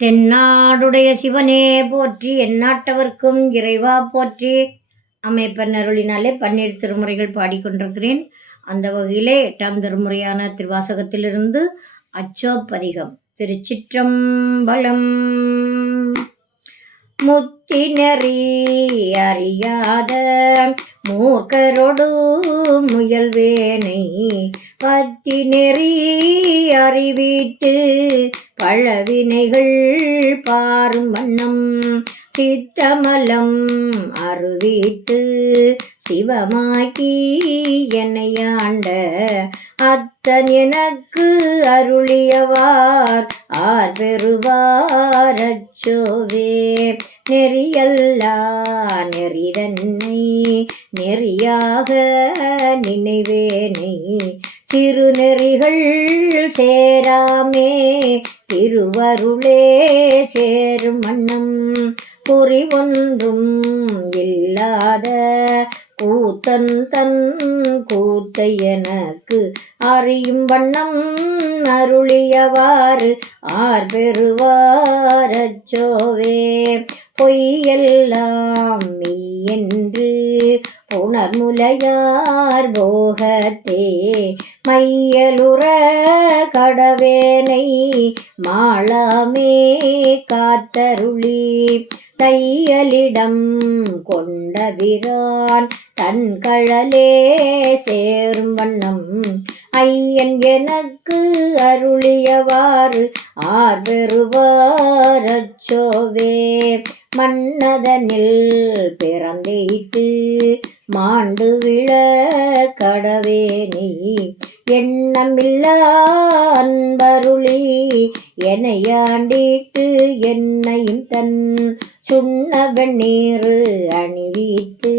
தென்னாடுடைய சிவனே போற்றி எந்நாட்டவர்க்கும் இறைவா போற்றி. அமைப்பன் அருளினாலே பன்னீர் திருமுறைகள் பாடிக்கொண்டிருக்கிறேன். அந்த வகையிலே எட்டாம் திருமுறையான திருவாசகத்திலிருந்து அச்சோப்பதிகம். திருச்சிற்றம்பலம். முத்தி நெறி அறியாத மூர்க்கரொடு முயல்வேனை பத்தி நெறி அறிவித்து பழவினைகள் பாரும் வண்ணம் சித்தமலம் அருவித்து சிவமாக்கி என்னை ஆண்ட அத்தன் எனக்கு அருளியவார் ஆர் பெறுவார் அச்சோவே. நெறியல்லா நெறிதன்னை நெறியாக நினைவேனை சிறு நெறிகள் சேராமே திருவருளே சேரும் மன்னம் பொறி ஒன்றும் இல்லாத கூத்தன் தன் கூத்தை எனக்கு அறியும் வண்ணம் அருளியவாறு ஆர் பெறுவாரச்சோவே பொய்யெல்லாம் மெய் என்று உணர்முலையார் போகத்தே. மையலுற கடவேனை மாளாமே காத்தருளி. தையலிடம் கொண்டவிரான் தன் கழலே சேரும் வண்ணம். ஐயன் எனக்கு அருளியவாறு ஆர்வருவாரச்சோவே மன்னதனில் பிறந்தேத்து மாண்டு விழ கடவேனி எண்ணமில்லா அன்பருளி எனையாண்டிட்டு என்னையும் தன் சுண்ணவன் நீரு அணிவித்து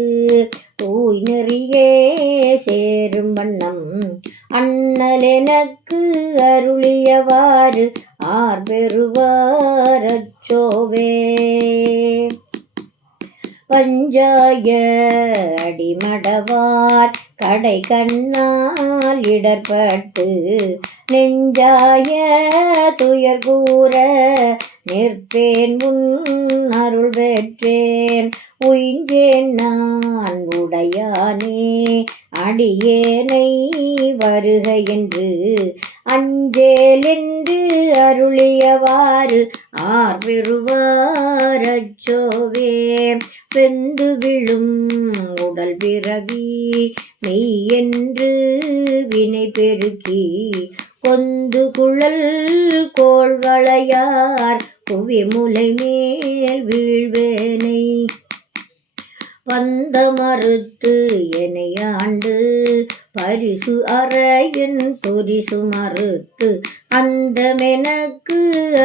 தூய் நெறியே சேரும் வண்ணம். அண்ணலெனக்கு அருளியவாறு ஆர் பெறுவார் அச்சோவே. பஞ்சாய அடிமடவார். கடை கண்ணால் இடர்பட்டு நெஞ்சாய துயர் கூற நிற்பேன் உன் அருள் பெற்றேன். உயிஞ்சேன் நான் உடையானே அடியேனை வருக என்று அஞ்சேல் என்று அருளியவாறு ஆர் அச்சோவே. வெந்து விழும் உடல் பிறவி மெய் என்று வினை பெருக்கி கொந்து குழல் கோள்வளையார் புவிமுலை மேல் வீழ்வேனை. வந்த மறுத்து என்னை ஆண்டு பரிசு அறையின் பொரிசு மறுத்து அந்த மெனக்கு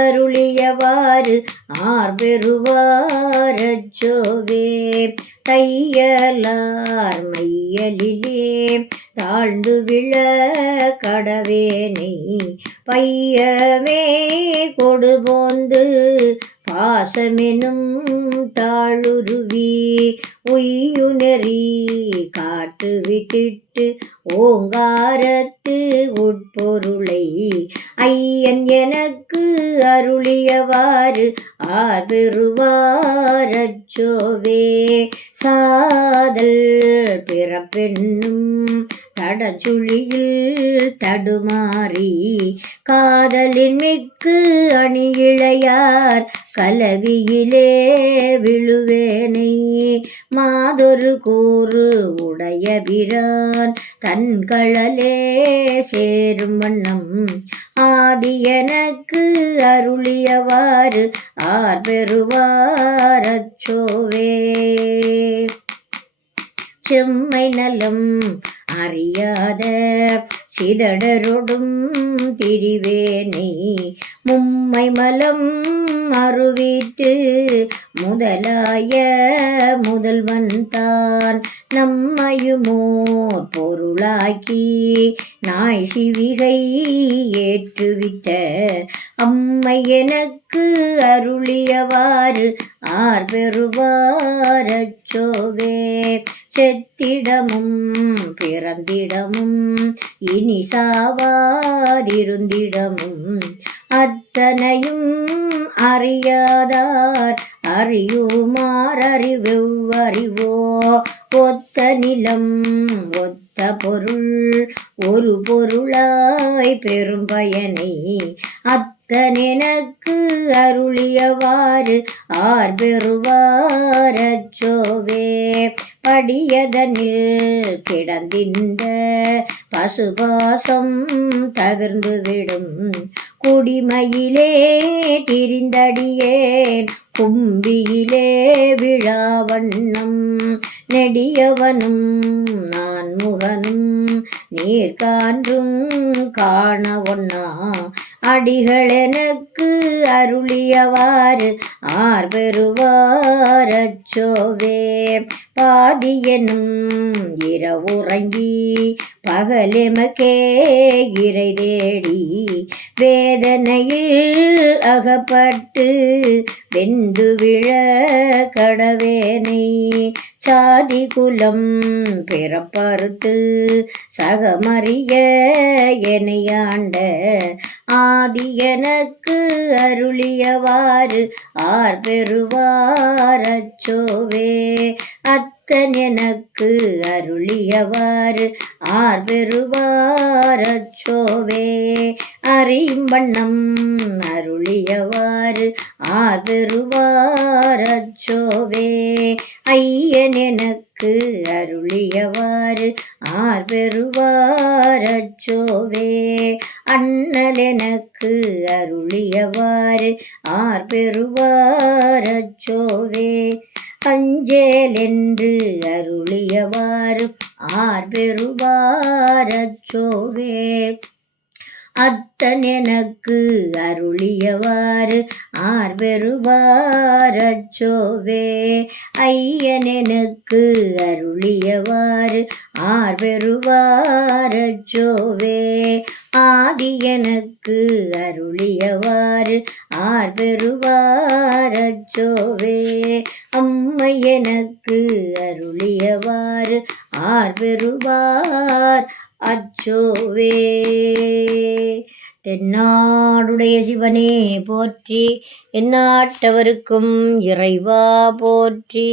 அருளியவாறு ஆர் பெறுவார் அச்சோவே தையலார் மையலிலே தாழ்ந்து விழ கடவேனை பையவே கொடுபோந்து பாசமெனும் தாளுருவி. உய்யுநெறி காட்டு விட்டிட்டு ஓங்காரத்து உட்பொருளை ஐயன் எனக்கு அருளியவாறு ஆதருவார் அச்சோவே சாதல் பிறப்பென்னும் தடச்சுழியில் தடுமாறி காதலின் மிக்கு அணியிழையார் கலவியிலே விழுவேனே. மாதொரு கூறு உடைய பிரான் தன் கழலே சேரும் வண்ணம். ஆதி எனக்கு அருளியவாறு ஆர் பெறுவார் அச்சோவே. செம்மை நலம் அறியாத சிதடரொடும் திரிவேனை மும்மை மலம் அருவித்து முதலாய முதல்வன் தான் நம்மையுமோர் பொருளாக்கி நாய் சிவிகை ஏற்றுவித்த அம்மை எனக்கு அருளியவாறு ஆர் பெறுவார் அச்சோவே. செத்திடமும் பிறந்திடமும் இனி சாவாதிருந்திடமும். அத்தனையும் அறியாதார் அறியுமாறறிவெவ்வறிவோ ஒத்த நிலம் ஒத்த பொருள் ஒரு பொருளாய் பெரும் பயனை அத்தனெனக்கு அருளியவாறு ஆர் பெறுவாரச்சோவே படியதனில் கிடந்திந்த பசுபாசம் தவிர்ந்துவிடும் குடிமையிலே திரிந்தடியேன். கும்பியிலே விழாவண்ணம் நெடியவனும் நான் முகனும் நீர் கான்றும் காண ஒண்ணா அடிகள் எனக்கு அருளியவாறு ஆர் பெறுவாரச்சோவே பாதியனும் இரவுறங்கி பகலெமக்கே இறை தேடி வேதனையில் அகப்பட்டு வெண் வெந்து விழ கடவேனை சாதி குலம் பிறப்பறுத்து சகமறிய எனையாண்ட ஆதி எனக்கு அருளியவாறு ஆர் பெறுவார் அச்சோவே. அத்தன் எனக்கு அருளியவாறு ஆர் பெறுவார் அச்சோவே. அறியும் வண்ணம் அருளியவாறு ஆர் பெறுவார் அச்சோவே. ஐயன் அருள் எனக்கு அருளியவாறு ஆர் பெறுவாரச்சோவே அண்ணல் எனக்கு அருளியவாறு ஆர் பெறுவாரச்சோவே அஞ்சேல் என்று அருளியவாறு ஆர் பெறுவாரச்சோவே அத்தன் எனக்கு அருளியவாறு ஆர் பெறுவாரச்சோவே ஐயன் எனக்கு அருளியவாறு ஆர் பெறுவாரச்சோவே ஆதி எனக்கு அருளியவாறு ஆர் பெறுவாரச்சோவே அம்மை எனக்கு அருளியவாறு ஆர் பெறுவார் அச்சோவே. தென்னாடுடைய சிவனே போற்றி எந்நாட்டவருக்கும் இறைவா போற்றி.